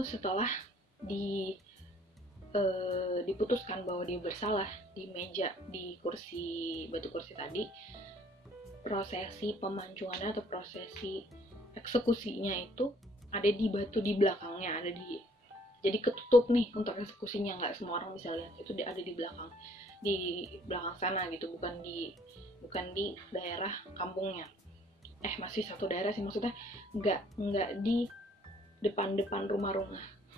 itu setelah diputuskan bahwa dia bersalah di batu kursi tadi, prosesi pemancuannya atau prosesi eksekusinya itu ada di batu di belakangnya, jadi ketutup nih untuk eksekusinya, nggak semua orang bisa lihat, itu ada di belakang sana gitu, bukan di daerah kampungnya, masih satu daerah sih, maksudnya nggak di depan rumah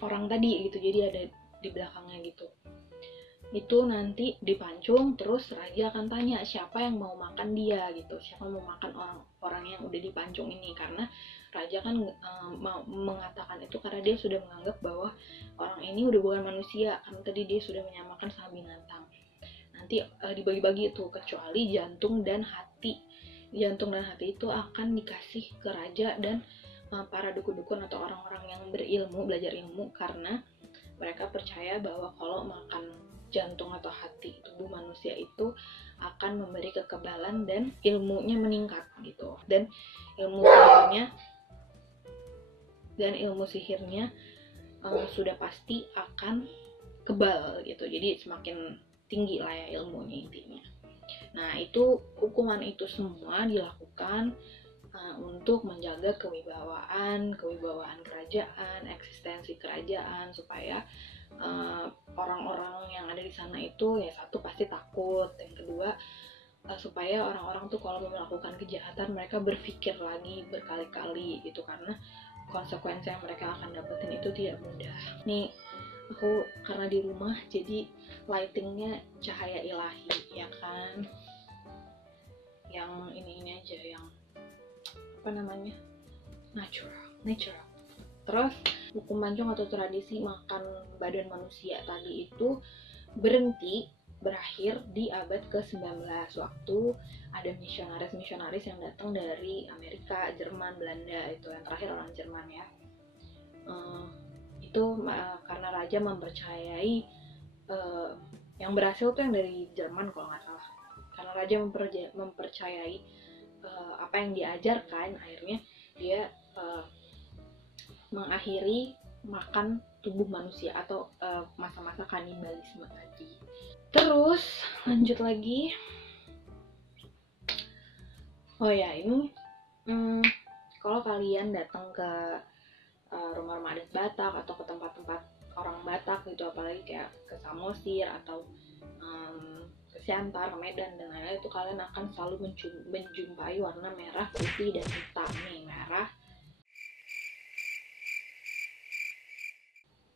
orang tadi gitu, jadi ada di belakangnya gitu. Itu nanti dipancung, terus raja akan tanya siapa yang mau makan dia gitu, siapa mau makan orang yang udah dipancung ini, karena raja kan mengatakan itu karena dia sudah menganggap bahwa orang ini udah bukan manusia, karena tadi dia sudah menyamakan sama binatang. Nanti dibagi-bagi itu, kecuali jantung dan hati itu akan dikasih ke raja dan para dukun-dukun atau orang-orang yang berilmu, belajar ilmu, karena mereka percaya bahwa kalau makan jantung atau hati tubuh manusia itu akan memberi kekebalan dan ilmunya meningkat gitu, dan ilmu sihirnya sudah pasti akan kebal gitu, jadi semakin tinggi lah ya ilmunya intinya. Nah, itu hukuman itu semua dilakukan untuk menjaga kewibawaan kerajaan, eksistensi kerajaan, supaya orang-orang yang ada di sana itu ya satu pasti takut, yang kedua supaya orang-orang tuh kalau melakukan kejahatan mereka berpikir lagi berkali-kali gitu, karena konsekuensi yang mereka akan dapetin itu tidak mudah. Nih aku karena di rumah jadi lightingnya cahaya ilahi ya kan, yang ini aja, yang natural. Terus hukum pancung atau tradisi makan badan manusia tadi itu berakhir di abad ke-19, waktu ada misionaris yang datang dari Amerika, Jerman, Belanda, itu yang terakhir orang Jerman ya. Itu karena raja mempercayai yang berhasil tuh yang dari Jerman kalau nggak salah, karena raja mempercayai apa yang diajarkan, akhirnya dia mengakhiri makan tubuh manusia atau masa-masa kanibalisme tadi. Terus lanjut lagi, ini kalau kalian datang ke rumah-rumah adat Batak atau ke tempat-tempat orang Batak gitu, apalagi kayak ke Samosir atau ke Siantar, ke Medan dan lain-lain, itu kalian akan selalu menjumpai warna merah, putih, dan hitam. Nih, merah,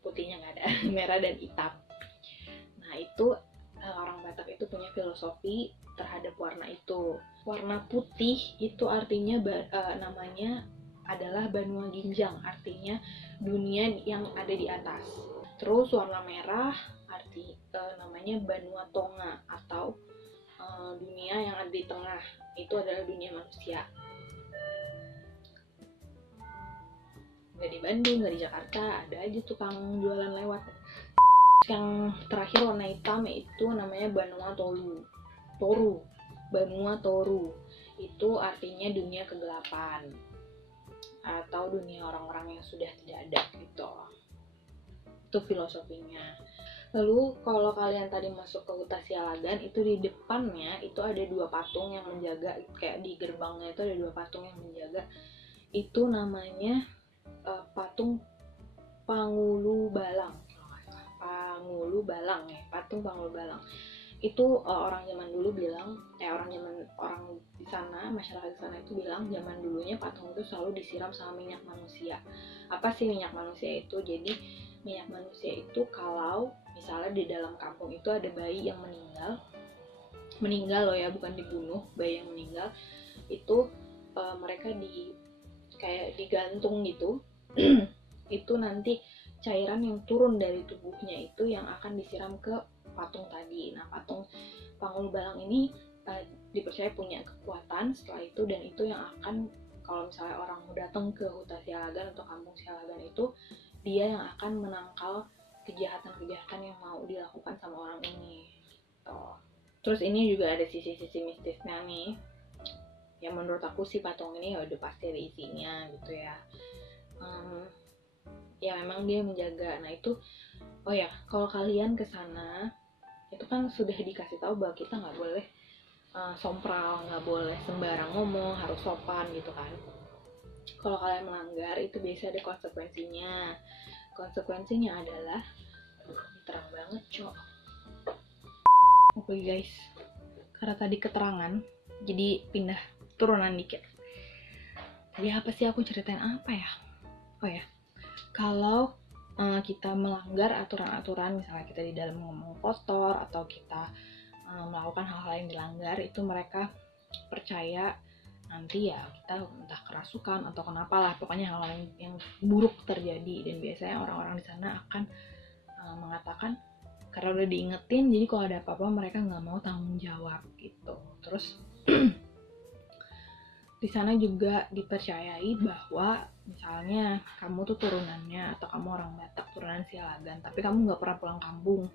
putihnya nggak ada, merah dan hitam. Nah, itu orang Batak itu punya filosofi terhadap warna itu. Warna putih itu artinya namanya adalah Banua Ginjang, artinya dunia yang ada di atas. Terus warna merah namanya Banua Tonga atau dunia yang ada di tengah, itu adalah dunia manusia. Nggak di Bandung, nggak di Jakarta, ada aja tukang jualan lewat. Yang terakhir warna hitam itu namanya Banua Toru. Banua Toru itu artinya dunia kegelapan atau dunia orang-orang yang sudah tidak ada gitu. Itu filosofinya. Lalu kalau kalian tadi masuk ke Huta Sialagan, itu di depannya itu ada 2 patung yang menjaga, kayak di gerbangnya itu ada 2 patung yang menjaga. Itu namanya patung Pangulu Balang. Patung Pangulu Balang. Itu orang zaman dulu bilang, orang di sana, masyarakat di sana itu bilang zaman dulunya patung itu selalu disiram sama minyak manusia. Apa sih minyak manusia itu? Jadi minyak manusia itu kalau misalnya di dalam kampung itu ada bayi yang meninggal loh ya, bukan dibunuh, bayi yang meninggal itu mereka kayak digantung gitu. Itu nanti cairan yang turun dari tubuhnya itu yang akan disiram ke patung tadi. Nah, patung Pangulu Balang ini dipercaya punya kekuatan setelah itu, dan itu yang akan, kalau misalnya orang mau datang ke Huta Sialagan atau kampung Sialagan itu, dia yang akan menangkal kejahatan-kejahatan yang mau dilakukan sama orang ini. Terus ini juga ada sisi-sisi mistisnya nih, yang menurut aku si patung ini ya udah pasti ada isinya gitu ya. ya memang dia menjaga. Nah itu, oh ya, kalau kalian ke sana itu kan sudah dikasih tahu bahwa kita nggak boleh sompral, nggak boleh sembarang ngomong, harus sopan gitu kan. Kalau kalian melanggar itu biasa ada konsekuensinya. Konsekuensinya adalah, terang banget cok. Oke guys, karena tadi keterangan, jadi pindah turunan dikit. Tadi apa sih aku ceritain apa ya? Oh ya, kalau kita melanggar aturan-aturan, misalnya kita di dalam ngomong kotor atau kita melakukan hal-hal yang dilanggar, itu mereka percaya nanti ya kita entah kerasukan atau kenapa lah, pokoknya hal-hal yang buruk terjadi. Dan biasanya orang-orang di sana akan mengatakan karena udah diingetin, jadi kalau ada apa-apa mereka nggak mau tanggung jawab gitu. Terus di sana juga dipercayai bahwa misalnya kamu tuh turunannya atau kamu orang Batak turunan Sialagan tapi kamu nggak pernah pulang kampung,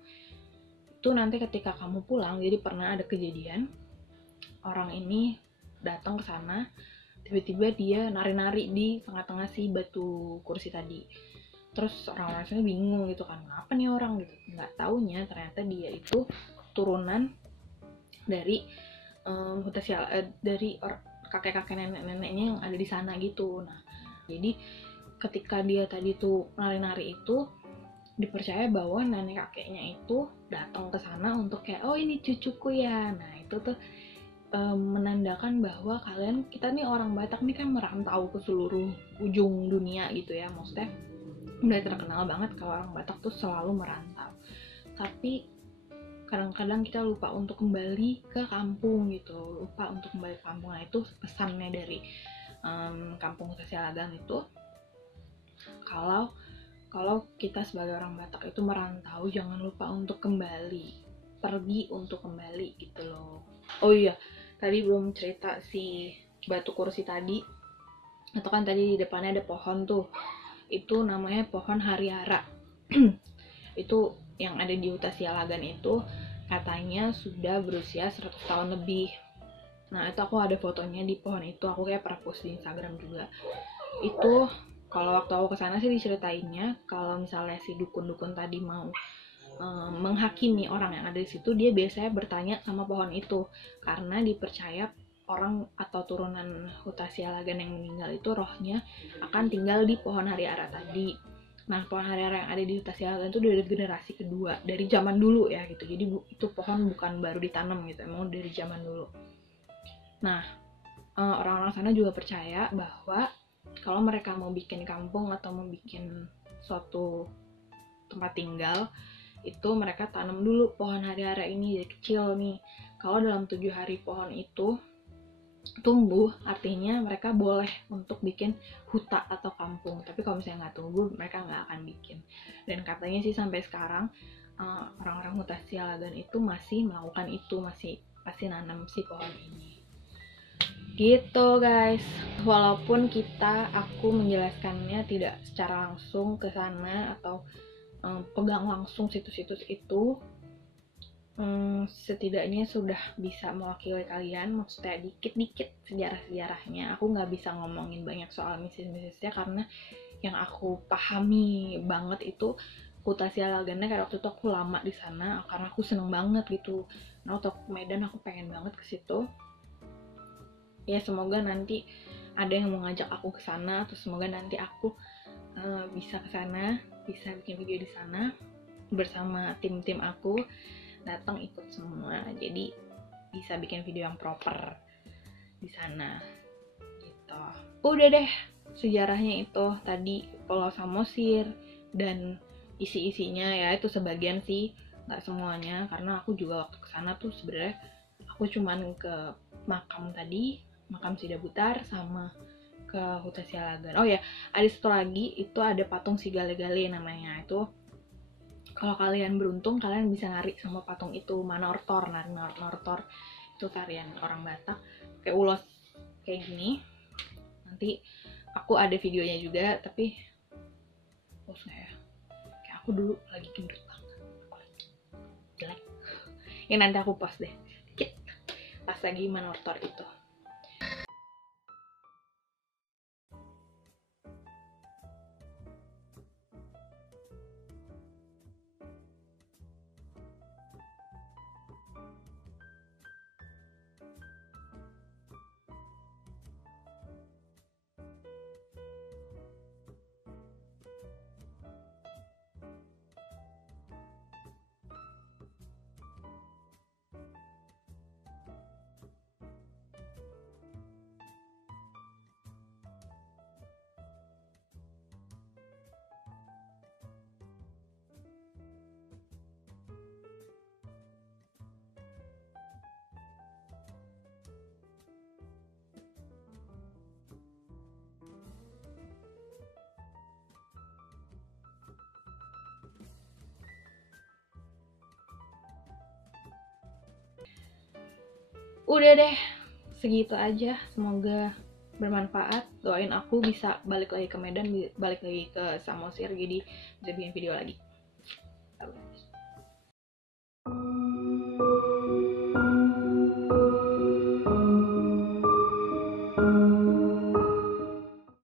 itu nanti ketika kamu pulang, jadi pernah ada kejadian orang ini datang ke sana, tiba-tiba dia nari-nari di tengah-tengah si batu kursi tadi. Terus orang-orang sana bingung gitu kan, apa nih orang gitu. Nggak taunya ternyata dia itu turunan dari dari kakek-kakek nenek-neneknya yang ada di sana gitu. Nah, jadi ketika dia tadi tuh nari-nari itu, dipercaya bahwa nenek kakeknya itu datang ke sana untuk kayak, oh ini cucuku ya. Nah, itu tuh menandakan bahwa kita nih orang Batak nih kan merantau ke seluruh ujung dunia gitu ya. Maksudnya udah terkenal banget kalau orang Batak tuh selalu merantau. Tapi kadang-kadang kita lupa untuk kembali ke kampung gitu, lupa untuk kembali ke kampung. Nah itu pesannya dari kampung Sialagan itu, kalau kita sebagai orang Batak itu merantau, jangan lupa untuk kembali, pergi untuk kembali gitu loh. Oh iya, tadi belum cerita si batu kursi tadi, itu kan tadi di depannya ada pohon tuh, itu namanya pohon hariara. Itu yang ada di Huta Sialagan itu katanya sudah berusia 100 tahun lebih. Nah itu aku ada fotonya di pohon itu, aku kayak pernah post di Instagram juga. Itu kalau waktu aku kesana sih diceritainnya, kalau misalnya si dukun-dukun tadi mau menghakimi orang yang ada di situ, dia biasanya bertanya sama pohon itu, karena dipercaya orang atau turunan Huta Sialagan yang meninggal itu rohnya akan tinggal di pohon hariara tadi. Nah, pohon hariara yang ada di Huta Sialagan itu dari generasi kedua, dari zaman dulu ya gitu. Jadi itu pohon bukan baru ditanam gitu, emang dari zaman dulu. Nah, orang-orang sana juga percaya bahwa kalau mereka mau bikin kampung atau mau bikin suatu tempat tinggal, itu mereka tanam dulu pohon hariara ini dari kecil nih. Kalau dalam 7 hari pohon itu tumbuh, artinya mereka boleh untuk bikin huta atau kampung. Tapi kalau misalnya nggak tumbuh, mereka nggak akan bikin. Dan katanya sih sampai sekarang orang-orang Huta Sialagan itu masih melakukan itu, masih nanam si pohon ini. Gitu guys. Walaupun aku menjelaskannya tidak secara langsung ke sana atau pegang langsung situs-situs itu, setidaknya sudah bisa mewakili kalian, maksudnya dikit-dikit sejarah-sejarahnya. Aku nggak bisa ngomongin banyak soal mistis-mistisnya karena yang aku pahami banget itu Huta Sialagannya, kayak waktu itu aku lama di sana karena aku seneng banget gitu. Nah waktu aku Medan aku pengen banget ke situ. Ya semoga nanti ada yang mau ngajak aku ke sana, atau semoga nanti aku bisa ke sana, bisa bikin video di sana bersama tim-tim aku, datang ikut semua, jadi bisa bikin video yang proper di sana gitu. Udah deh, sejarahnya itu tadi Pulau Samosir dan isi-isinya ya, itu sebagian sih, nggak semuanya, karena aku juga waktu kesana tuh sebenarnya aku cuman ke makam tadi, makam Sidabutar, sama ke Huta Sialagan. Oh ya, ada satu lagi, itu ada patung si Gale-Gale namanya. Itu kalau kalian beruntung, kalian bisa nari sama patung itu, manortor. Manortor itu tarian orang Batak, kayak ulos kayak gini. Nanti aku ada videonya juga, tapi post nggak ya? Kayak aku dulu lagi gendut banget, jelek. Ya nanti aku post deh, dikit, pas lagi manortor itu. Udah deh, segitu aja. Semoga bermanfaat. Doain aku bisa balik lagi ke Medan, balik lagi ke Samosir, jadi bisa bikin video lagi.